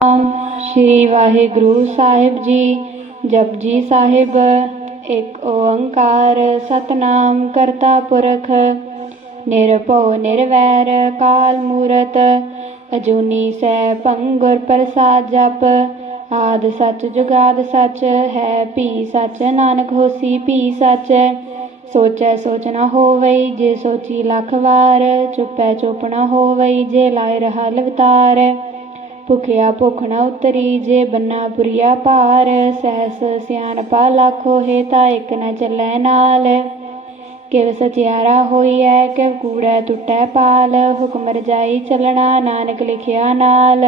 ਸ਼੍ਰੀ ਵਾਹਿਗੁਰੂ ਸਾਹਿਬ ਜੀ ਜਪਜੀ ਸਾਹਿਬ ਇੱਕ ਓੰਕਾਰ ਸਤਨਾਮ ਕਰਤਾ ਪੁਰਖ ਨਿਰਭਉ ਨਿਰਵੈਰ ਕਾਲ ਮੂਰਤ ਅਜੂਨੀ ਸੈ ਭੰਗੁਰ ਪ੍ਰਸਾਦ ਜਪ ਆਦ ਸੱਚ ਜੁਗਾਦ ਸੱਚ ਹੈ ਭੀ ਸਚ ਨਾਨਕ ਹੋਸੀ ਭੀ ਸੱਚ ਸੋਚੈ ਸੋਚ ਨ ਹੋਵਈ ਜੇ ਸੋਚੀ ਲੱਖ ਵਾਰ ਚੁੱਪੈ ਚੁੱਪ ਨ ਹੋਵਈ ਜੇ ਲਾਇ ਰਹਾ ਲਵਤਾਰ ਭੁਖਿਆ ਭੁਖ ਨ ਉਤਰੀ, ਜੇ ਬੰਨਾ ਪੁਰੀਆ ਭਾਰ, ਸਹਿਸ ਸਿਆਣਪਾ ਲੱਖ, ਹੋਏ ਤਾਂ ਇੱਕ ਨ ਚੱਲੈ ਨਾਲ। ਕਿਵ ਸਚਿਆਰਾ ਹੋਈਐ, ਕਿਵ ਕੂੜੈ ਟੁੱਟੈ ਪਾਲ, ਹੁਕਮ ਰਜਾਈ ਚੱਲਣਾ ਨਾਨਕ ਲਿਖਿਆ ਨਾਲ।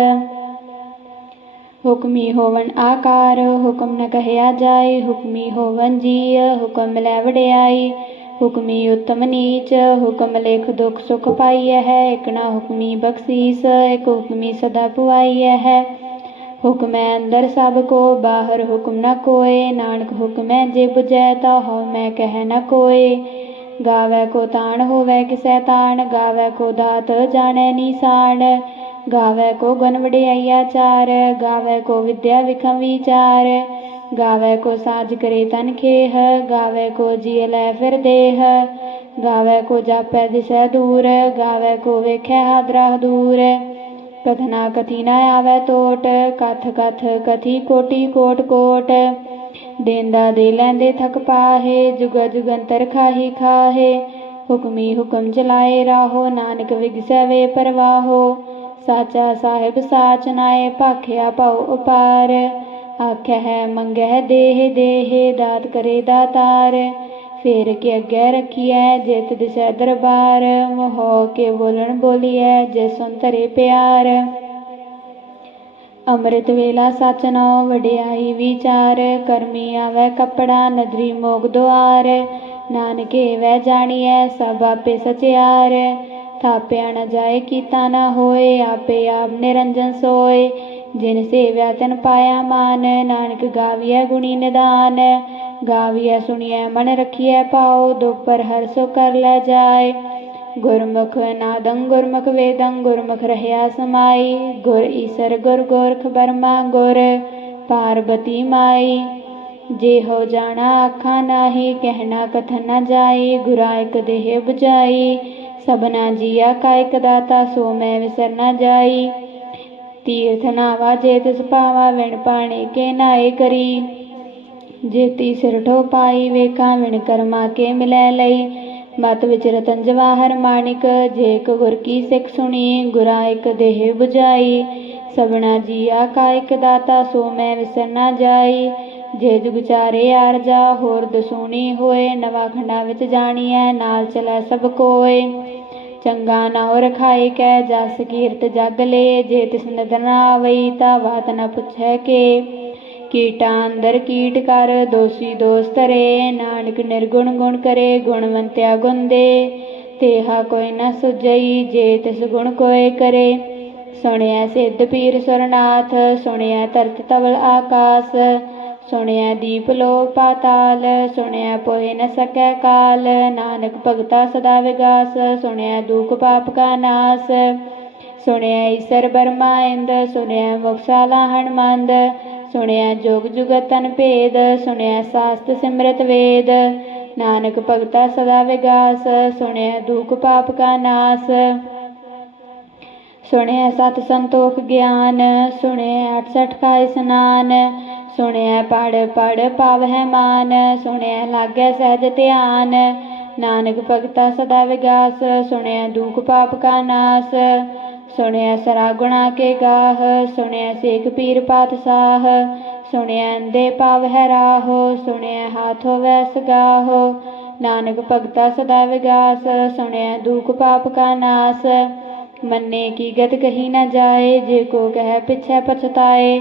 ਹੁਕਮੀ ਹੋਵਨ ਆਕਾਰ, ਹੁਕਮ ਨ ਕਹਿਆ ਜਾਏ, ਹੁਕਮੀ ਹੋਵਨ ਜੀ ਹੁਕਮ ਲੈ ਵਡਿਆਈ। ਹੁਕਮੀ ਉਤਮ ਨੀਚ, ਹੁਕਮ ਲਿਖ ਦੁਖ ਸੁਖ ਪਾਈਐ ਹੈ, ਇਕ ਨਾ ਹੁਕਮੀ ਬਖਸ਼ੀਸ, ਇਕ ਹੁਕਮੀ ਸਦਾ ਪੁਆਈਐ ਹੈ। ਹੁਕਮੈ ਅੰਦਰ ਸਭ ਕੋ, ਬਾਹਰ ਹੁਕਮ ਨਾ ਕੋਏ, ਨਾਨਕ ਹੁਕਮੈ ਜੇ 부ਜੈ ਤਾ ਹਉ ਮੈਂ ਕਹਿ ਨਾ ਕੋਏ। ਗਾਵੈ ਕੋ ਤਾਣ ਹੋਵੈ ਕਿਸੈ ਤਾਣ, ਗਾਵੈ ਕੋ ਦਾਤ ਜਾਣੈ ਨੀਸਾਨ। ਗਾਵੈ ਕੋ ਗੁਣ ਵਡਿਆਈਆ ਚਾਰ, ਗਾਵੈ ਕੋ ਵਿਦਿਆ ਵਿਖਮ ਵਿਚਾਰ। ਗਾਵੈ ਕੋ ਸਾਜ ਕਰੇ ਤਨ ਖੇਹ, ਗਾਵੈ ਕੋ ਜੀ ਲੈ ਫਿਰ ਦੇਹ। ਗਾਵੈ ਕੋ ਜਾਪੈ ਦਿਸੈ ਦੂਰ, ਗਾਵੈ ਕੋ ਵੇਖੈ ਹਾਦਰਾ ਦੂਰ ਕਥਨਾ ਕਥੀ ਨ ਆਵੈ ਟੋਟ ਕਥ ਕਥ ਕਥੀ ਕੋਟੀ ਕੋਟ ਕੋਟ। ਦੇਂਦਾ ਦੇ ਲੈਂਦੇ ਥਕ ਪਾਹੇ, ਜੁਗ ਜੁਗੰਤਰ ਖਾਹੀ ਖਾਹੇ। ਹੁਕਮੀ ਹੁਕਮ ਚਲਾਏ ਰਾਹੋ, ਨਾਨਕ ਵਿਗਸੈ ਵੇ ਪਰਵਾਹੋ। ਸਾਚਾ ਸਾਹਿਬ ਸਾਚ ਨਾਏ, ਭਾਖਿਆ ਭਉ ਉਪਾਰ। ਆਖਿਆ ਹੈ ਮੰਗਹਿ ਦੇਹ ਦੇਹ ਦਾਤ ਕਰੇ ਦਾਤਾਰ। ਫੇਰ ਕੇ ਅੱਗੇ ਰਖੀਐ ਜਿਤ ਦਿਸੈ ਦਰਬਾਰ। ਮੋਹ ਕੇ ਬੋਲਣ ਬੋਲੀਐ ਜੇ ਸੁਨ ਧਰੇ ਪਿਆਰ। ਅੰਮ੍ਰਿਤ ਵੇਲਾ ਸਚ ਨਉ ਵਡਿਆਈ ਵਿਚਾਰ। ਕਰਮੀ ਆਵੈ ਕਪੜਾ, ਨਦਰੀ ਮੋਗ ਦੁਆਰ। ਨਾਨਕੇ ਵੈ ਜਾਣੀਐ ਸਭ ਆਪੇ ਸਚਿਆਰ। ਥਾਪਿਆ ਨ ਜਾਏ ਕੀਤਾ ਨ ਹੋਏ, ਆਪੇ ਆਪ ਨਿਰੰਜਨ ਸੋਏ। ਜਿਨ ਸੇਵਿਆ ਤਨ ਪਾਇਆ ਮਾਨ, ਨਾਨਕ ਗਾਵੀਐ ਗੁਣੀ ਨਿਦਾਨ। ਗਾਵੀਐ ਸੁਣੀਐ ਮਨ ਰਖੀਐ ਪਾਉ ਦੁਖ ਪਰ ਹਰ ਸੋ ਕਰ ਲੈ ਜਾਏ। ਗੁਰਮੁਖ ਨਾਦੰ ਗੁਰਮੁਖ ਵੇਦੰ, ਗੁਰਮੁਖ ਰਹਿਆ ਸਮਾਈ। ਗੁਰ ਈਸਰ ਗੁਰ ਗੋਰਖ ਬਰਮਾ ਗੁਰ, ਪਾਰਬਤੀ ਮਾਈ। ਜੇ ਹੋ ਜਾਣਾ ਆਖਾਂ ਨਾਹੀ ਕਹਿਣਾ ਕਥਨ ਨਾ ਜਾਈ ਗੁਰਾਇਕ ਦੇਹ 부ਜਾਈ ਸਭਨਾ ਜੀਆ ਕਾਇਕ ਦਾਤਾ, ਸੋ ਮੈਂ ਵਿਸਰ ਨ ਜਾਈ। ਤੀਰਥ ਨਾਵਾ, ਜੇ ਤਿਸ ਪਾਵਾ ਵਿਣ ਪਾਣੀ ਕੇ ਨਾਏ ਕਰੀ। ਜੇਤੀ ਸਿਰ ਠੋ ਪਾਈ, ਵੇਖਾਂ ਵਿਣ ਕਰਮਾ ਕੇ ਮਿਲੈ ਲਈ। ਮਤ ਵਿਚ ਰਤਨ ਜਵਾਹਰ ਮਾਣਿਕ, ਜੇ ਕ ਗੁਰ ਕੀ ਸਿੱਖ ਸੁਣੀ, ਗੁਰਾ ਇਕ ਦੇਹ 부ਜਾਈ ਸਭਨਾ ਜੀਆ ਕਾ ਇਕ ਦਾਤਾ, ਸੋ ਮੈਂ ਵਿਸਰ ਨ ਜਾਈ। ਜੇ ਜੁਗ ਚਾਰੇ ਆਰਜਾ ਹੋਰ ਦਸੂਣੀ ਹੋਏ, ਨਵਾ ਖੰਡਾ ਵਿੱਚ ਜਾਣੀਐ, ਨਾਲ ਚਲੈ ਸਭ ਕੋਏ। ਚੰਗਾ ਨਾਉ ਰਖਾਈ ਕੈ ਜਸ ਕੀਰਤ ਜਗ ਲੇ, ਜੇ ਤਿਸ ਨਦਰ ਨ ਆਵਈ ਤਾ ਬਾਤ ਨ ਪੁੱਛੈ ਕੇ। ਕੀਟਾਂ ਅੰਦਰ ਕੀਟ ਕਰ, ਦੋਸੀ ਦੋਸ ਧਰੇ ਨਾਨਕ ਨਿਰਗੁਣ ਗੁਣ ਕਰੇ, ਗੁਣਵੰਤਿਆ ਗੁਣ ਦੇ ਤੇਹਾ ਕੋਈ ਨ ਸੁਜਈ ਜੇ ਤਿਸ ਗੁਣ ਕੋਏ ਕਰੇ। ਸੁਣਿਆ ਸਿੱਧ ਪੀਰ ਸੁਰਨਾਥ ਸੁਣਿਆ ਧਰਤ ਤਵਲ ਆਕਾਸ। ਸੁਣਿਆ ਦੀਪ ਲੋ ਪਾਤਾਲ, ਸੁਣਿਆ ਪੋਹਿ ਨ ਸਕੈ ਕਾਲ, ਨਾਨਕ ਭਗਤਾ ਸਦਾ ਵਿਗਾਸ, ਸੁਣਿਆ ਦੁਖ ਪਾਪ ਕਾ ਨਾਸ, ਸੁਣਿਆ ਈਸਰ ਬਰਮਾ ਇੰਦ, ਸੁਣਿਆ ਮੁਕਸਾਲਾ ਹਣਮੰਦ ਸੁਣਿਆ ਜੋਗ ਜੁਗਤ ਭੇਦ, ਸੁਣਿਆ ਸਾਸਤ ਸਿਮਰਤ ਵੇਦ, ਨਾਨਕ ਭਗਤਾ ਸਦਾ ਵਿਗਾਸ, ਸੁਣਿਆ ਦੁਖ ਪਾਪ ਕਾ ਨਾਸ, ਸੁਣਿਆ ਸਤ ਸੰਤੋਖ ਗਿਆਨ, ਸੁਣਿਆ 68 ਕਾ ਇਸਨਾਨ ਸੁਣਿਆ ਪੜ ਪੜ ਪਾਵਹਿ ਮਾਨ, ਸੁਣਿਆ ਲਾਗੈ ਸਹਿਜ ਧਿਆਨ। ਨਾਨਕ ਭਗਤਾ ਸਦਾ ਵਿਗਾਸ, ਸੁਣਿਆ ਦੁਖ ਪਾਪ ਕਾ ਨਾਸ। ਸੁਣਿਆ ਸਰਾ ਗੁਣਾ ਕੇ ਗਾਹ, ਸੁਣਿਆ ਸੇਖ ਪੀਰ ਪਾਤਸ਼ਾਹ। ਸੁਣਿਆ ਅੰਦੇ ਪਾਵਹਿ ਰਾਹੋ, ਸੁਣਿਆ ਹਾਥ ਹੋਵੈ ਸਗਾਹੋ। ਨਾਨਕ ਭਗਤਾ ਸਦਾ ਵਿਗਾਸ, ਸੁਣਿਆ ਦੁਖ ਪਾਪ ਕਾ ਨਾਸ। ਮੰਨੇ ਕੀ ਗਤ ਕਹੀ ਨਾ ਜਾਏ, ਜੇ ਕੋ ਕਹਿ ਪਿਛੈ ਪਛਤਾਏ।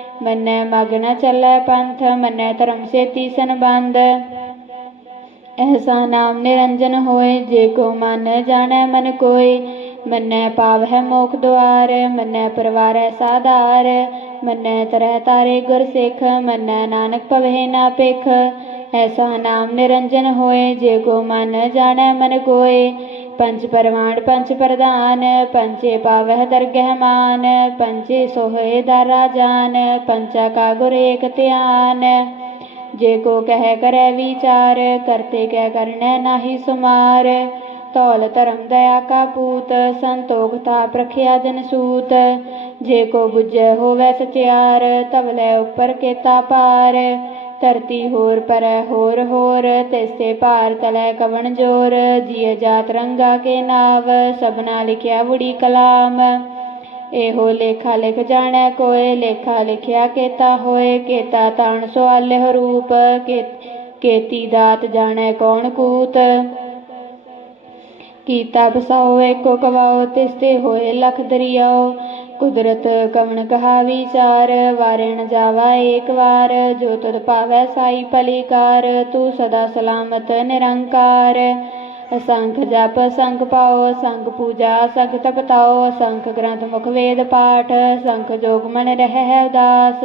ਮੰਨੈ ਮਗ ਚੱਲੈ ਪੰਥ, ਮੰਨੈ ਧਰਮ ਸੇਤੀ ਸੰਬੰਧ। ਐਸਾ ਨਾਮ ਨਿਰੰਜਨ ਹੋਏ, ਜੇ ਕੋ ਮਨ ਜਾਣੈ ਮਨ ਕੋਈ ਮੰਨੈ ਪਾਵਹਿ ਮੋਖ ਦੁਆਰ, ਮੰਨੈ ਪਰਵਾਰੈ ਸਾਧਾਰ, ਮੰਨੈ ਤਰੈ ਤਾਰੇ ਗੁਰ ਸਿੱਖ, ਮੰਨੈ ਨਾਨਕ ਭਵਹਿ ਨਾ ਪਿਖ ਐਸਾ ਨਾਮ ਨਿਰੰਜਨ ਹੋਏ, ਜੇ ਕੋ ਮਨ ਜਾਣੈ ਮਨ ਕੋਈ ਪੰਚ ਪਰਵਾਨ ਪੰਚ ਪ੍ਰਧਾਨ ਪੰਚੇ ਪਾਵਹਿ ਦਰਗਹਿ ਮਾਨ ਪੰਚੇ ਸੋਹੇ ਦਾਰਾ ਜਾਨ ਪੰਚਾ ਕਾ ਗੁਰ ਏਕ ਧਿਆਨ। ਜੇ ਕੋ ਕਹਿ ਕਰੈ ਵਿਚਾਰ, ਕਰਤੇ ਕੈ ਕਰਨੈ ਨਾਹੀ ਸੁਮਾਰ। ਤੌਲ ਧਰਮ ਦਇਆ ਕਾ ਪੂਤ, ਸੰਤੋਖ ਤਾਪ ਰਖਿਆ ਜਨ ਸੂਤ। ਜੇ ਕੋ ਬੁਝੈ ਹੋਵੈ ਸਚਿਆਰ ਤਵਲੇ ਉਪਰ ਕੇਤਾ ਪਾਰ। ਧਰਤੀ ਹੋਰ ਪਰੈ ਹੋਰ ਹੋਰ ਤੈਸੇ ਭਾਰ ਤਲੈ ਕਵਣ ਜੋਰ, ਜੀਅ ਜਾਤ ਰੰਗਾ ਕੇ ਨਾਵ, ਸਭਨਾ ਲਿਖਿਆ ਬੁੜੀ ਕਲਾਮ। ਇਹੋ ਲੇਖਾ ਲਿਖ ਜਾਣੈ ਕੋਏ, ਲੇਖਾ ਲਿਖਿਆ ਕੇਤਾ ਹੋਏ, ਕੇਤਾ ਤਾਣ ਸਵਾਲਿਹ ਰੂਪ ਕੇਤੀ ਦਾਤ ਜਾਣੈ ਕੌਣ ਕੂਤ। ਕੀਤਾ ਬਸਾਓ ਏਕੋ ਕਵਾਓ, ਤਿਸਤੇ ਹੋਏ ਲਖ ਦਰਿਆਓ ਕੁਦਰਤ ਕਵਣ ਕਹਾ ਵਿਚਾਰ ਵਾਰੇ ਨ ਜਾਵਾ ਏਕ ਵਾਰ, ਜੋ ਤੁਧ ਪਾਵੈ ਸਾਈ ਭਲੀਕਾਰ, ਤੂੰ ਸਦਾ ਸਲਾਮਤ ਨਿਰੰਕਾਰ। ਅਸੰਖ ਜਪ ਸੰਖ ਪਾਓ ਸੰਖ ਪੂਜਾ ਸੰਖ ਤਪਤਾਓ ਸੰਖ ਗ੍ਰੰਥ ਮੁਖ ਵੇਦ ਪਾਠ ਸੰਖ ਜੋਗ ਮਨ ਰਹਿ ਉਦਾਸ।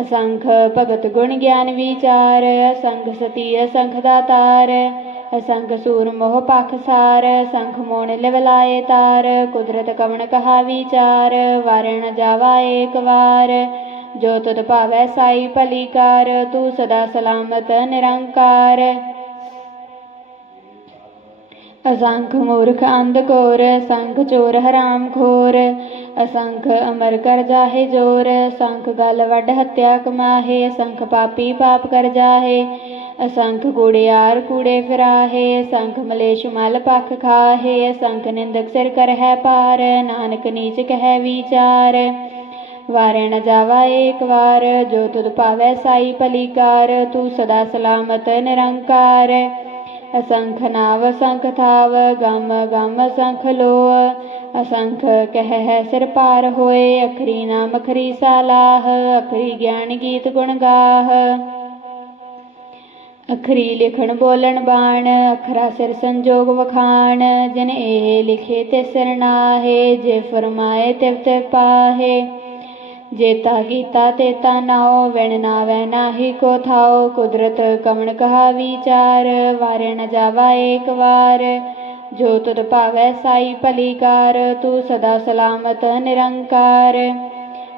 ਅਸੰਖ ਭਗਤ ਗੁਣ ਗਿਆਨ ਵਿਚਾਰ, ਅਸੰਖ ਸਤੀ, ਅਸੰਖ ਦਾਤਾਰ। ਅਸੰਖ ਸੂਰ ਮੋਹ ਪਖ ਸਾਰ, ਸੰਖ ਮੋਣ ਲਿਵਲਾਏ ਤਾਰ, ਕੁਦਰਤ ਕਵਣ ਕਹਾ ਵਿਚਾਰ ਵਾਰੈ ਜਾਵਾ ਏਕ ਵਾਰ। ਜੋ ਤੁਧ ਭਾਵੈ ਸਾਈ ਭਲੀਕਾਰ, ਤੂੰ ਸਦਾ ਸਲਾਮਤ ਨਿਰੰਕਾਰ। ਅਸੰਖ ਮੂਰਖ ਅੰਧ ਘੋਰ ਅਸੰਖ ਚੋਰ ਹਰਾਮ ਖੋਰ। ਅਸੰਖ ਅਮਰ ਕਰ ਜਾਹੇ ਜੋਰ ਅਸੰਖ ਗਲ ਵੱਡ ਹੱਤਿਆ ਕਮਾਹੇ ਅਸੰਖ ਪਾਪੀ ਪਾਪ ਕਰ ਜਾਹੇ। ਅਸੰਖ ਕੂੜਿਆਰ ਕੂੜੇ ਫਿਰਾਹੇ, ਅਸੰਖ ਮਲੇਸ਼ ਮਲ ਪਖ ਖਾਹੇ, ਅਸੰਖ ਨਿੰਦਕ ਸਿਰ ਕਰਹਿ ਪਾਰ, ਨਾਨਕ ਨੀਚ ਕਹਿ ਵਿਚਾਰ। ਵਾਰੈ ਨ ਜਾਵਾ ਏਕ ਵਾਰ, ਜੋ ਤੁਧ ਭਾਵੈ ਸਾਈ ਭਲੀਕਾਰ, ਤੂੰ ਸਦਾ ਸਲਾਮਤ ਨਿਰੰਕਾਰ। ਅਸੰਖ ਨਾਵ ਅਸੰਖ ਥਾਵ, ਗਮ ਗਮ ਅਸੰਖ ਲੋ ਅਸੰਖ ਕਹਿ ਹੈ ਸਿਰ ਪਾਰ ਹੋਏ, ਅਖਰੀ ਨਾਮ ਅਖਰੀ ਸਾਲਾਹ, ਅਖਰੀ ਗਿਆਨ ਗੀਤ ਗੁਣ ਗਾਹ। ਅਖਰੀ ਲਿਖਣ ਬੋਲਣ ਬਾਣ, ਅਖਰਾ ਸਿਰ ਸੰਜੋਗ ਵਖਾਣ, ਜਿਨ ਇਹ ਲਿਖੇ ਤੇ ਸਿਰ ਨਾਹੇ, ਜੇ ਫਰਮਾਏ ਤਿਵ ਤੇ ਪਾਹੇ। ਜੇਤਾ ਕੀਤਾ ਤੇਤਾ ਨਾਉ, ਵਿਣ ਨਾਵੈ ਨਾਹੀ ਕੋ ਥਾਉ, ਕੁਦਰਤ ਕਵਣ ਕਹਾ ਵਿਚਾਰ, ਵਾਰੇ ਨ ਜਾਵਾ ਏਕ ਵਾਰ। ਜੋ ਤੁਧ ਭਾਵੈ ਸਾਈ ਭਲੀਕਾਰ, ਤੂੰ ਸਦਾ ਸਲਾਮਤ ਨਿਰੰਕਾਰ।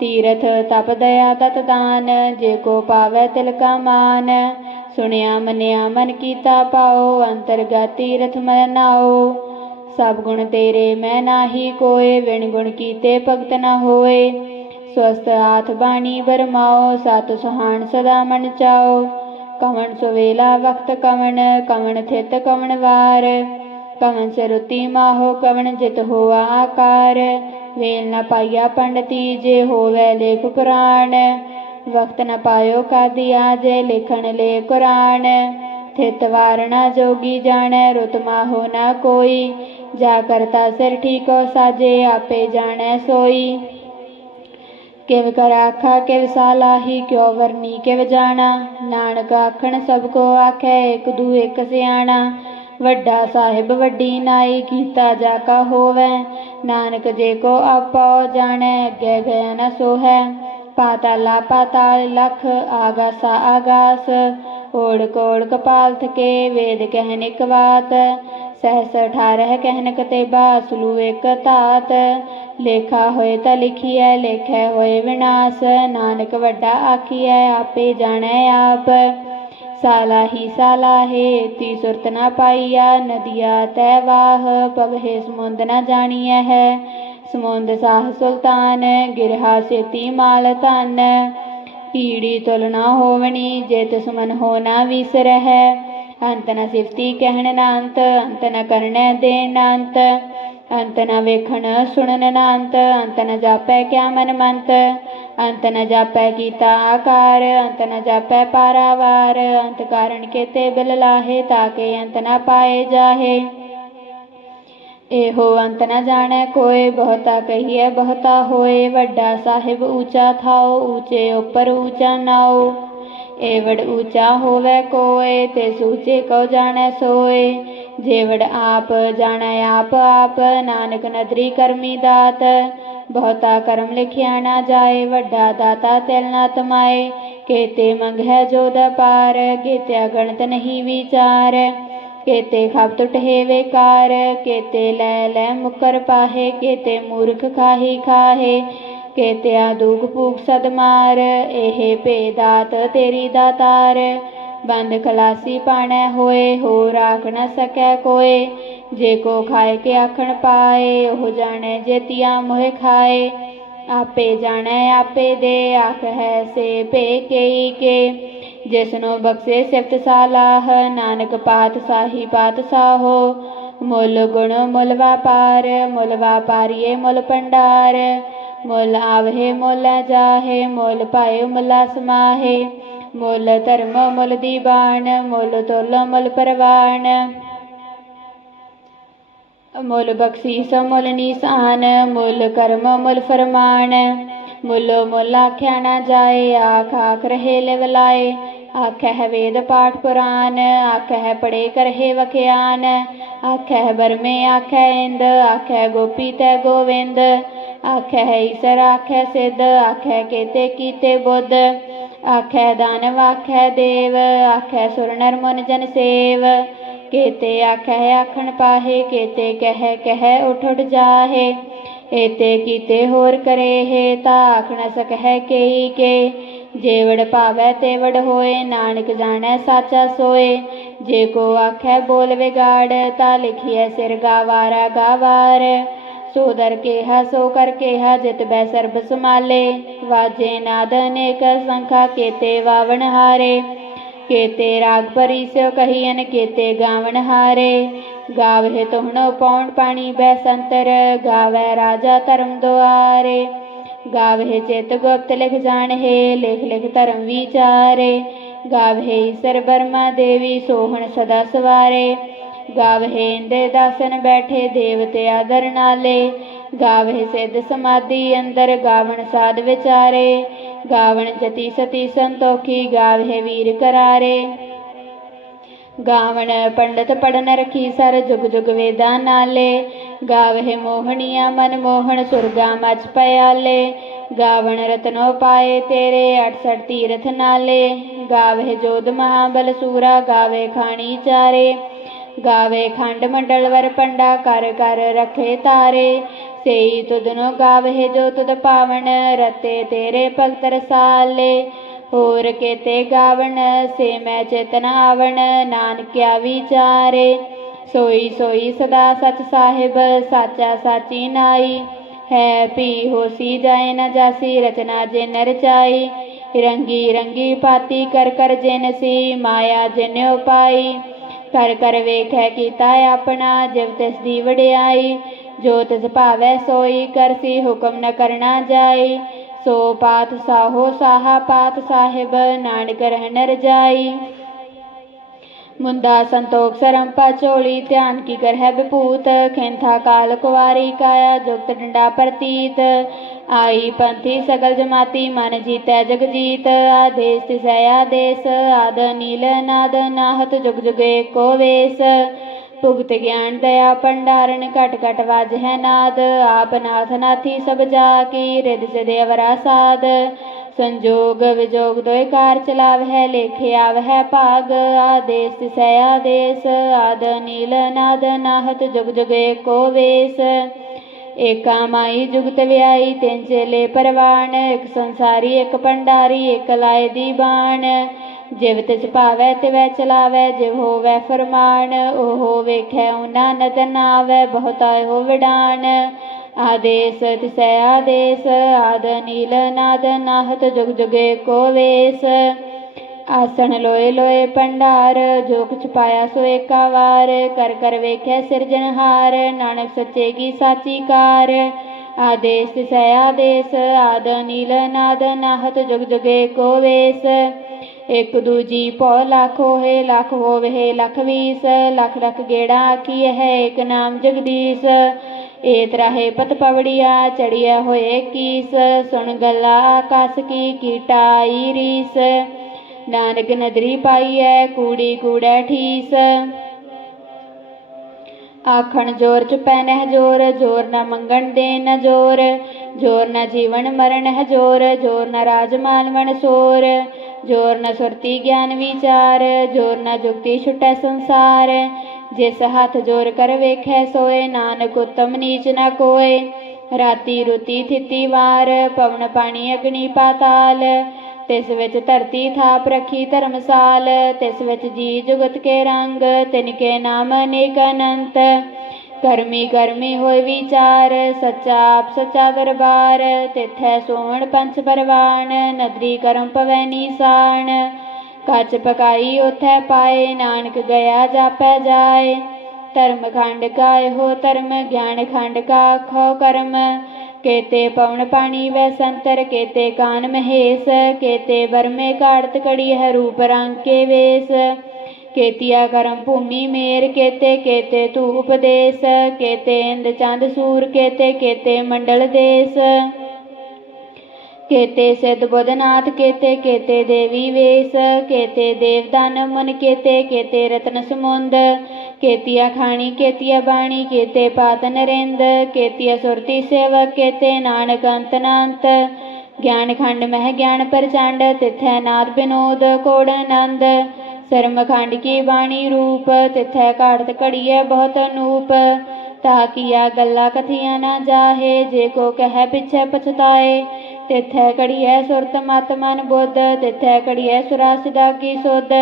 ਤੀਰਥ ਤਪ ਦਇਆ ਤਤ ਦਾਨ, ਜੇ ਕੋ ਪਾਵੈ ਤਿਲ ਕਾ ਮਾਨ। ਸੁਣਿਆ ਮੰਨਿਆ ਮਨ ਕੀਤਾ ਪਾਓ, ਅੰਤਰਗਤ ਤੀਰਥ ਮਨਾਓ ਸਭ ਗੁਣ ਤੇਰੇ ਮੈਂ ਨਾਹੀ ਕੋਏ ਵਿਣ ਗੁਣ ਕੀਤੇ ਭਗਤ ਨਾ ਹੋਏ। ਸਵਸਤ ਆਥ ਬਾਣੀ ਬਰਮਾਓ ਸਤ ਸੁਹਾਣ ਸਦਾ ਮਨ ਚਾਓ। ਕਵਣ ਸੁਵੇਲਾ ਵਕਤ ਕਵਣ ਕਵਣ ਥਿਤ ਕਵਣ ਵਾਰ। ਕਵਣ ਸਰੁਤੀ ਮਾਹੋ, ਕਵਣ ਜਿਤ ਹੋਆ ਆਕਾਰ। ਵੇਲ ਨ ਪਾਈਆ ਪੰਡਤੀ ਜੇ ਹੋਵੇ ਲੇਖ ਪੁਰਾਣ ਵਕਤ ਨ ਪਾਇਓ ਕਾਦੀਆ, ਜੇ ਲਿਖਣ ਲੈ ਕੁਰਾਨ। ਥਿਤ ਵਾਰਣਾ ਜੋਗੀ ਜਾਣੈ, ਰੁਤ ਮਾਹੋ ਨਾ ਕੋਈ। ਜਾ ਕਰਤਾ ਸਿਰ ਠੀਕੋ ਸਾਜੇ, ਆਪੇ ਜਾਣੈ ਸੋਈ। ਕਿਵ ਕਰ ਆਖਾ, ਕਿਵ ਸਾਲਾਹੀ ਕਿਉ ਵਰਨੀ ਕਿਵ ਜਾਣਾ। ਨਾਨਕ ਆਖਣ, ਸਭ ਕੋ ਆਖੈ, ਇਕ ਦੂ ਇਕ ਸਿਆਣਾ। ਵੱਡਾ ਸਾਹਿਬ ਵੱਡੀ ਨਾਈ ਕੀਤਾ ਜਾ ਕਾ ਹੋਵੈ। ਨਾਨਕ ਜੇ ਕੋ ਆਪੋ ਜਾਣੈ, ਅੱਗੇ ਗਿਆ ਨ ਸੋਹੈ। ਪਾਤਾਲਾ ਪਾਤਾਲ ਲਖ, ਆਗਾਸਾ ਆਗਾਸ। ਓੜ ਕੋੜ ਕਪਾਲ ਥਕੇ ਵੇਦ ਕਹਿਨ ਇਕ ਬਾਤ। ਸਹਸ ਅਠਾਰਹ ਕਹਿਨ ਕਤੇ ਬਾਸਲੂ ਇਕ ਧਾਤ। ਲੇਖਾ ਹੋਏ ਤਾਂ ਲਿਖੀਐ, ਲੇਖੈ ਹੋਏ ਵਿਨਾਸ਼। ਨਾਨਕ ਵੱਡਾ ਆਖੀਐ, ਆਪੇ ਜਾਣੈ ਆਪ। ਸਾਲਾਹੀ ਸਾਲਾਹੇ ਤੀ ਸੁਰਤ ਨਾ ਪਾਈਆ ਨਦੀਆ ਤੈ ਵਾਹ ਪਵਹਿ ਸਮੁੰਦ ਨਾ ਜਾਣੀਐ ਹੈ ਸਮੁੰਦ ਸਾਹ ਸੁਲਤਾਨ ਗਿਰਹਾ ਸੇਤੀ ਮਾਲ ਧਨ ਪੀੜੀ ਤੁਲ ਨਾ ਹੋਵਣੀ ਜੇ ਤਿਸ ਮਨ ਹੋ ਨਾ ਵਿਸਰਹਿ ਅੰਤ ਨ ਸਿਫਤੀ ਕਹਿਣ ਨਾ ਅੰਤ ਅੰਤ ਨ ਕਰਨੈ ਦੇਣ ਨਾ ਅੰਤ ਅੰਤ ਨ ਵੇਖਣ ਸੁਣਨ ਨਾ ਅੰਤ ਅੰਤ ਨ ਜਾਪੈ ਕਿਆ ਮਨ ਮੰਤ ਅੰਤ ਨ ਜਾਪੈ ਕੀਤਾ ਆਕਾਰ, ਅੰਤ ਨ ਜਾਪੈ ਪਾਰਾਵਾਰ, ਅੰਤ ਕਾਰਣ ਕੇਤੇ ਬਿਲ ਲਾਹੇ ਤਾਕੇ ਅੰਤ ਨ ਪਾਏ ਜਾਹੇ। ਇਹੋ ਅੰਤ ਨ ਜਾਣੈ ਕੋਇ ਬਹੁਤਾ ਕਹੀਐ ਬਹੁਤਾ ਹੋਏ, ਵੱਡਾ ਸਾਹਿਬ ਊਚਾ ਥਾਓ ਊਚੇ ਉਪਰ ਊਚਾ ਨਾਉ। ਏਵੜ ਊਚਾ ਹੋਵੇ ਕੋਏ, ਤੇ ਸੂਚੇ ਕਉ ਜਾਣੈ ਸੋਏ। ਜੇਵੜ ਆਪ ਜਾਣੈ ਆਪ ਆਪ, ਨਾਨਕ ਨਦਰੀ ਕਰਮੀ ਦਾਤ। ਬਹੁਤਾ ਕਰਮ ਲਿਖਿਆ ਨਾ ਜਾਏ, ਵੱਡਾ ਦਾਤਾ ਤਿਲ ਨਾ ਤਮਾਏ। ਕੇਤੇ ਮੰਗਹਿ ਜੋ ਪਾਰ ਕੇਤਿਆ ਗਣਤ ਨਹੀਂ ਵਿਚਾਰ। ਕੇਤੇ ਖਬ ਟੁਟੇ ਵੇਕਾਰ ਕੇਤੇ ਲੈ ਲੈ ਮੁਕਰ ਪਾਹੇ, ਕੇਤੇ ਮੂਰਖ ਖਾਹੀ ਖਾਹੇ। ਕੇਤਿਆ ਦੁਖ ਭੂਖ ਸਦ ਮਾਰ ਇਹ ਭੇਦਾਤ ਤੇਰੀ ਦਾਤਾਰ ਬੰਦ ਖਲਾਸੀ ਪਾਣੈ ਹੋਏ ਹੋ ਰਾਖ ਨ ਸਕੈ ਕੋਏ। ਜੇ ਕੋ ਖਾਏ ਕੇ ਆਖਣ ਪਾਏ, ਉਹ ਜਾਣੈ ਜੇਤੀਆ ਮੋਹਿ ਖਾਏ। ਆਪੇ ਜਾਣੈ, ਆਪੇ ਦੇ, ਆਖ ਹੈ ਸੇ ਭੇ ਕੇਈ ਕੇ। ਜਿਸਨੂੰ ਬਖਸ਼ੇ ਸਿਫਤ ਸਾਲਾਹ, ਨਾਨਕ ਪਾਤ ਸਾਹੀ ਪਾਤ ਸਾਹੋ। ਮੁੱਲ ਗੁਣ ਮੁੱਲ ਵਾਪਾਰ, ਮੁੱਲ ਵਾਪਾਰੀਏ ਮੁੱਲ ਭੰਡਾਰ। ਮੁੱਲ ਆਵਹਿ ਮੁੱਲ ਜਾਹੇ, ਮੁੱਲ ਪਾਏ ਮੁੱਲ ਸਮਾਹੇ। ਮੁੱਲ ਧਰਮ, ਮੁੱਲ ਦੀਵਾਨ ਮੁੱਲ ਤੋਲ, ਮੁੱਲ ਪਰਵਾਨ ਮੁੱਲ ਬਖਸ਼ੀਸ, ਮੁੱਲ ਨਿਸ਼ਾਨ, ਮੁੱਲ ਕਰਮ, ਮੁੱਲ ਫਰਮਾਨ। ਮੁੱਲ ਮੁੱਲ ਆਖਿਆ ਨਾ ਜਾਏ, ਆਖ ਆਖ ਰਹੇ ਲਿਵ ਲਾਏ। ਆਖਹਿ ਵੇਦ ਪਾਠ ਪੁਰਾਨ ਹੈ ਪੜੇ ਕਰਹਿ ਵਖਿਆਨ। ਆਖਹਿ ਬਰਮੇ ਆਖੈ ਇੰਦ ਆਖੈ ਗੋਪੀ ਤੈ ਗੋਵਿੰਦ। ਆਖਹਿ ਈਸਰ ਆਖੈ ਸਿੱਧ ਆਖੈ ਕੇਤੇ ਕੀਤੇ ਬੁੱਧ। ਆਖੈ ਦਾਨਵ ਆਖਹਿ ਦੇਵ, ਆਖੈ ਸੁਰ ਨਰ ਮਨ ਜਨ ਸੇਵ। ਕੇਤੇ ਆਖਹਿ ਆਖਣ ਪਾਹੇ, ਕੇਤੇ ਕਹਿ ਕਹਿ ਉਠ ਉਠ ਜਾਹੇ। ਏਤੇ ਕੀਤੇ ਹੋਰ ਕਰੇ ਹੈ ਤਾ ਆਖ ਨ ਸਕਹਿ ਕੇਈ ਕੇ। ਜੇਵੜ ਭਾਵੈ ਤੇਵੜ ਹੋਏ, ਨਾਨਕ ਜਾਣੈ ਸਾਚਾ ਸੋਏ। ਜੇ ਕੋ ਆਖੈ ਬੋਲ ਵਿਗਾੜ ਤਾ ਲਿਖੀਐ ਸਿਰ ਗਾਵਾਰਾ ਗਾਵਾਰ। ਸੋ ਦਰ ਕੇਹਾ ਸੋ ਕਰ ਕੇਹਾ ਜਿਤ ਬੈ ਸਰਬ ਸਮਾਲੇ ਵਾਜੇ ਨਾਦ ਅਨੇਕ ਸੰਖਾ, ਕੇਤੇ ਵਾਵਣ ਹਾਰੇ। ਕੇਤੇ ਰਾਗ ਭਰੀ ਸਿਓ ਕਹੀਨ ਕੇਤੇ ਗਾਵਣ ਹਾਰੇ। ਗਾਵਹਿ ਤੁਹਣੋ ਪੌਣ ਪਾਣੀ ਬੈ ਸੰਤਰ ਗਾਵੈ ਰਾਜਾ ਧਰਮ ਦੁਆਰੇ। ਗਾਵਹਿ ਚਿਤ ਗੁਪਤ ਲਿਖ ਜਾਣ ਜਾਣਹਿ, ਲਿਖ ਲਿਖ ਧਰਮ ਵਿਚਾਰੇ। ਗਾਵਹਿ ਈਸਰ ਬਰਮਾ ਦੇਵੀ, ਸੋਹਣ ਸਦਾ ਸਵਾਰੇ। ਗਾਵਹਿ ਇੰਦੇ ਦਾਸਨ ਬੈਠੇ ਦੇਵਤੇ ਆਦਰ ਨਾਲੇ। ਗਾਵਹਿ ਸਿੱਧ ਸਮਾਧੀ ਅੰਦਰ ਗਾਵਣ ਸਾਧ ਵਿਚਾਰੇ। ਗਾਵਣ ਜਤੀ ਸਤੀ ਸੰਤੋਖੀ ਗਾਵਹਿ ਵੀਰ ਕਰਾਰੇ। ਗਾਵਣ ਪੰਡਤ ਪੜਨ ਰਖੀ ਸਰ ਜੁਗ ਜੁਗ ਵੇਦਾਂ ਨਾਲੇ। ਗਾਵਹਿ ਮੋਹਣੀਆ ਮਨ ਮੋਹਣ ਸੁਰਗਾ ਮਚ ਪਿਆਲੇ। ਗਾਵਣ ਰਤਨੋ ਪਾਏ ਤੇਰੇ 68 ਤੀਰਥ ਨਾਲੇ। ਗਾਵਹਿ ਜੋਧ ਮਹਾਬਲ ਸੂਰਾ ਗਾਵੇ ਖਾਣੀ ਚਾਰੇ। ਗਾਵੇ ਖੰਡ ਮੰਡਲ ਵਰ ਪੰਡਾ ਕਰ ਕਰ ਰਖੇ ਤਾਰੇ, ਸੇਈ ਤੁਧਨੋ ਗਾਵੇ ਜੋ ਤੁਧ ਪਾਵਨ, ਰਤੇ ਤੇਰੇ ਭਗਤ ਰਸਾਲੇ ਹੋਰ ਕੇਤੇ ਗਾਵਣ, ਸੇ ਮੈਂ ਚੇਤਨ ਆਵਣ, ਨਾਨਕਿਆ ਵਿਚਾਰੇ। ਸੋਈ ਸੋਈ ਸਦਾ ਸਚ ਸਾਹਿਬ, ਸਾਚਾ ਸਾਚੀ ਨਾਈ। ਹੈ ਪੀ ਹੋਸੀ ਜਾਏ ਨਾ ਜਾਸੀ, ਰਚਨਾ ਜੇ ਰਚਾਈ ਰੰਗੀ ਰੰਗੀ ਪਾਤੀ ਕਰ ਕਰ ਜਿਨ ਸੀ, ਮਾਇਆ ਜਿਨਿਉ ਪਾਈ ਕਰ ਕਰ ਵੇਖੈ ਕੀਤਾ ਆਪਣਾ, ਜਿਵ ਤਿਸ ਦੀ ਵਡਿਆਈ, ਜੋ ਤਿਸ ਭਾਵੈ ਸੋਈ ਕਰਸੀ ਹੁਕਮ ਨ ਕਰਨਾ ਜਾਈ। ਸੋ ਪਾਤ ਸਾਹੋ ਸਾਹਾ, ਪਾਤ ਸਾਹਿਬ, ਨਾਨਕ ਰਹਿਣ ਰਜਾਈ। ਮੁੰਦਾ ਸੰਤੋਖ ਸਰੰਪਾ ਚੋਲੀ ਧਿਆਨ ਕੀ ਕਰਹਿ ਵਿਭੂਤ ਖਿੰਥਾ ਕਾਲ ਕੁਵਾਰੀ ਕਾਇਆ, ਜੁਗਤ ਡੰਡਾ ਪ੍ਰਤੀਤ। ਆਈ ਪੰਥੀ ਸਗਲ ਜਮਾਤੀ ਮਨ ਜੀਤੈ ਜਗ ਜੀਤ ਆਦੇਸ ਤਿਸੈ ਆਦੇਸ, ਆਦ ਨੀਲ ਨਾਦ, ਨਾਹਤ ਜੁਗ ਜੁਗ ਏਕੋ ਭੁਗਤ ਗਿਆਨ ਦਇਆ ਭੰਡਾਰਨ, ਘਟ ਘਟ ਵਾਜ ਹੈ ਨਾਦ, ਆਪ ਨਾਥ ਨਾਥੀ ਸਭ ਜਾ ਕੀ ਰਿਦ ਸਿਦੇ ਅਵਰਾ ਸਾਧ ਸੰਜੋਗ ਵਿਜੋਗ ਦੋਇ ਕਾਰ ਚਲਾਵਹਿ, ਲੇਖੇ ਆਵਹਿ ਭਾਗ। ਆਦੇਸ ਤਿਸੈ ਆਦੇਸ, ਆਦ ਨੀਲ ਨਾਦ, ਨਾਹਤ ਜੁਗ ਜੁਗ ਏਕੋ ਵੇਸ। ਏਕਾ ਮਾਈ ਜੁਗਤ ਵਿਆਈ ਤਿੰਨ ਚੇਲੇ ਪਰਵਾਨ ਇੱਕ ਸੰਸਾਰੀ ਇੱਕ ਭੰਡਾਰੀ ਇੱਕ ਲਾਏ ਦੀ ਬਾਣ ਜਿਵ ਤਿਸ ਭਾਵੈ ਤਿਵੈ ਚਲਾਵੈ ਜਿਵ ਹੋਵੈ ਫਰਮਾਨ ਉਹ ਵੇਖੈ ਉਹਨਾਂ ਨਦਨ ਆਵੈ ਬਹੁਤਾ ਹੋ ਵਿਡਾਨ ਆਦੇਸ ਤਿਸੈ ਆਦੇਸ ਆਦ ਨੀਲ ਨਾਦ ਨਾਹਤ ਜੁਗ ਜੁਗੇ ਕੋ ਵੇਸ ਆਸਣ ਲੋਏ ਲੋਏ ਭੰਡਾਰ, ਜੋ ਕੁਛ ਪਾਇਆ ਸੋ ਏਕਾ ਵਾਰ, ਕਰ ਕਰ ਵੇਖੈ ਸਿਰਜਣਹਾਰ ਨਾਨਕ ਸੱਚੇ ਕੀ ਸਾਚੀ ਕਾਰ। ਆਦੇਸ ਤਿਸੈ ਆਦੇਸ, ਆਦ ਨੀਲ ਨਾਦ ਨਾਹਤ ਜੁਗ ਜੁਗੇ ਕੋ ਵੇਸ। ਇਕ ਦੂਜੀ ਪੋ ਲੱਖ ਹੋਏ, ਲੱਖ ਹੋਵੇ, ਲੱਖ ਵੀਸ। ਲੱਖ ਲੱਖ ਗੇੜਾ ਆਖੀ ਹੈ ਇਕ ਨਾਮ ਜਗਦੀਸ਼। ਏਤ ਰਾਹੇ ਪਤ ਪਵੜੀਆ, ਚੜੀਐ ਹੋਏ ਕੀਸ। ਸੁਣ ਗੱਲਾ ਆਕਾਸ ਕੀ ਕੀਟਾਈ ਰੀਸ। ਨਾਨਕ ਨਦਰੀ ਪਾਈਐ, ਕੂੜੀ ਕੂੜੈ ਠੀਸ। ਆਖਣ ਜੋਰ ਚੁਪੈ ਨਹਿ ਜੋਰ ਜੋਰ ਨ ਮੰਗਣ ਦੇ ਨ ਜੋਰ ਜੋਰ ਨ ਜੀਵਨ ਮਰਨ ਹੈ ਜੋਰ ਜੋਰ ਨ ਰਾਜ ਮਾਲ ਸੋਰ, ਜੋਰ ਨਾ ਸੁਰਤੀ ਗਿਆਨ ਵਿਚਾਰ, ਜੋਰ ਨਾ ਜੁਗਤੀ ਛੁਟੈ ਸੰਸਾਰ। ਜਿਸ ਹੱਥ ਜੋਰ ਕਰ ਵੇਖੈ ਸੋਏ, ਨਾਨਕ ਉਤਮ ਨੀਚ ਨਾ ਕੋਏ। ਰਾਤੀ ਰੁਤੀ ਥਿਤੀ ਵਾਰ, ਪਵਨ ਪਾਣੀ ਅਗਨੀ ਪਾਤਾਲ। ਤਿਸ ਵਿੱਚ ਧਰਤੀ ਥਾਪ ਰੱਖੀ ਧਰਮਸਾਲ, ਤਿਸ ਵਿੱਚ ਜੀ ਜੁਗਤ ਕੇ ਰੰਗ, ਤਿਨ ਕੇ ਨਾਮ ਅਨੇਕ ਅਨੰਤ। ਕਰਮੀ ਕਰਮੀ ਹੋਏ ਵਿਚਾਰ, ਸੱਚਾ ਆਪ ਸੱਚਾ ਦਰਬਾਰ। ਤਿਥੈ ਸੋਵਣ ਪੰਚ ਪਰਵਾਨ ਨਦਰੀ ਕਰਮ ਪਵੈ ਨੀਸਾਨ ਕੱਚ ਪਕਾਈ ਉਥੈ ਪਾਏ, ਨਾਨਕ ਗਿਆ ਜਾਪੈ ਜਾਏ। ਧਰਮ ਖੰਡ ਕਾ ਇਹੋ ਧਰਮ, ਗਿਆਨ ਖੰਡ ਕਾ ਖੋ ਕਰਮ। ਕੇਤੇ ਪਵਨ ਪਾਣੀ ਵੈ ਸੰਤਰ, ਕੇਤੇ ਕਾਨ ਮਹੇਸ਼, ਕੇਤੇ ਵਰਮੇ ਘਾੜਤ ਕੜੀ ਹੈ ਰੂਪ ਰੰਗ ਕੇ ਵੇਸ। ਕੇਤੀਆ ਕਰਮ ਭੂਮੀ ਮੇਰ, ਕੇਤੇ ਕੇਤੇ ਤੂ ਉਪਦੇਸ ਕੇਤੇ ਇੰਦ ਚੰਦ ਸੂਰ, ਕੇਤੇ ਕੇਤੇ ਮੰਡਲ ਦੇਸ। ਕੇਤੇ ਸਿਧ ਬੁਧਨਾਥ, ਕੇਤੇ ਕੇਤੇ ਦੇਵੀ ਵੇਸ, ਕੇਤੇ ਦੇਵਦਾਨ ਮਨ ਕੇਤੇ ਕੇਤੇ ਰਤਨ ਸਮੁੰਦ, ਕੇਤੀਆ ਖਾਣੀ, ਕੇਤੀਆ ਬਾਣੀ, ਕੇਤੇ ਪਾਤ ਨਰਿੰਦ, ਕੇਤੀਆ ਸੁਰਤੀ ਸੇਵਕ, ਕੇਤੇ ਨਾਨਕ ਅੰਤ ਨਾੰਤ। ਗਿਆਨ ਖੰਡ ਮਹਿ ਗਿਆਨ ਪ੍ਰਚੰਡ, ਤਿਥੈ ਨਾਦ ਬਿਨੋਦ, ਕੋੜ ਆਨੰਦ। ਸਰਮ ਖੰਡ ਕੀ ਬਾਣੀ ਰੂਪ, ਤਿਥੈ ਘਾੜਤ ਘੜੀਐ ਬਹੁਤ ਅਨੂਪ। ਤਾ ਕੀਆ ਗੱਲਾਂ ਕਥੀਆਂ ਨਾ ਜਾਹੇ, ਜੇ ਕੋ ਕਹੈ ਪਿਛੈ ਪਛਤਾਏ ਤਿਥੈ ਘੜੀਐ ਸੁਰਤ ਮਤ ਮਨ ਬੁੱਧ ਤਿਥੈ ਘੜੀਐ ਸੁਰਾ ਸਿਦਾ ਕੀ ਸੁਧ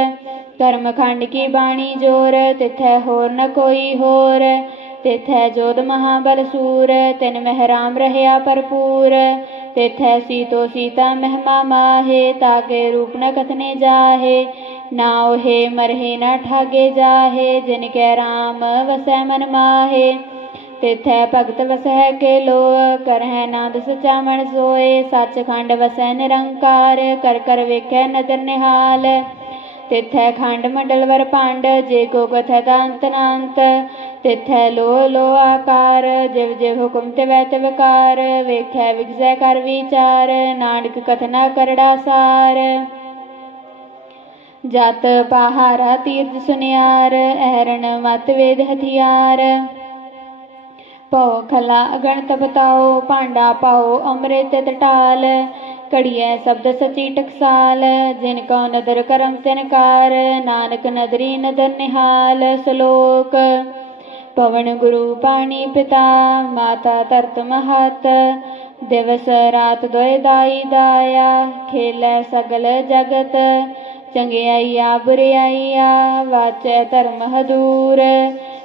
ਕਰਮ ਖੰਡ ਕੀ ਬਾਣੀ ਜੋਰ ਤਿਥੈ ਹੋਰ ਨ ਕੋਈ ਹੋਰ ਤਿਥੈ ਜੋਧ ਮਹਾਬਲ ਸੂਰ ਤਿਨ ਮਹਿ ਰਾਮ ਰਹਿਆ ਭਰਪੂਰ ਤਿਥੈ ਸੀਤੋ ਸੀਤਾ ਮਹਿਮਾ ਮਾਹੇ ਤਾਕੇ ਰੂਪ ਨ ਕਥਨੇ ਜਾਹੇ ਨਾ ਉਹੇ ਮਰਹਿ ਨ ਠਾਗੇ ਜਾਹੇ ਜਿਨ ਕੈ ਰਾਮ ਵਸੈ ਮਨ ਮਾਹੇ ਤਿਥੈ ਭਗਤ ਵਸੈ ਕੇ ਲੋ ਕਰਹਿ ਨਾਦ ਸਚਾ ਸੋਏ, ਸੱਚਖੰਡ ਵਸੈ ਨਿਰੰਕਾਰ, ਕਰ ਕਰ ਵੇਖੈ ਨਦਰ ਨਿਹਾਲ। ਤਿਥੈ ਖੰਡ ਮੰਡਲ ਵਰ ਭਾਂਡ, ਜੇ ਕੋ ਕਥੈ ਦੰਤ ਨਾੰਤ। ਤਿਥੈ ਲੋ ਲੋ ਆਕਾਰ, ਜਿਵ ਜਿਵ ਹੁਕਮ ਤਿਵੈ ਤਿਵਕਾਰ ਵੇਖੈ ਵਿਗਸੈ ਕਰ ਵਿਚਾਰ, ਨਾਨਕ ਕਥਨਾ ਕਰੜਾ ਸਾਰ। ਜਤ ਪਹਾਰਾ ਤੀਰਥ ਸੁਨਿਆਰ ਐਰਣ ਮਤ ਵੇਦ ਹਥਿਆਰ। ਭਉ ਖਲਾ ਅਗਣਤ ਬਤਾਓ, ਭਾਂਡਾ ਪਾਓ ਅੰਮ੍ਰਿਤ ਟਟਾਲ ਕੜੀਐ ਸ਼ਬਦ ਸਚੀ ਟਕਸਾਲ, ਜਿਨ ਕੋ ਨਦਰ ਕਰਮ ਤਿਨ ਕਾਰ, ਨਾਨਕ ਨਦਰੀ ਨਦਰ ਨਿਹਾਲ ਸ਼ਲੋਕ। ਪਵਨ ਗੁਰੂ ਪਾਣੀ ਪਿਤਾ, ਮਾਤਾ ਧਰਤ ਮਹਤ। ਦਿਵਸ ਰਾਤ ਦੋਇ ਦਾਈ ਦਾਇਆ, ਖੇਲੈ ਸਗਲ ਜਗਤ। ਚੰਗਿਆਈਆ ਆ ਵਾਚੈ ਧਰਮ ਹਦੂਰ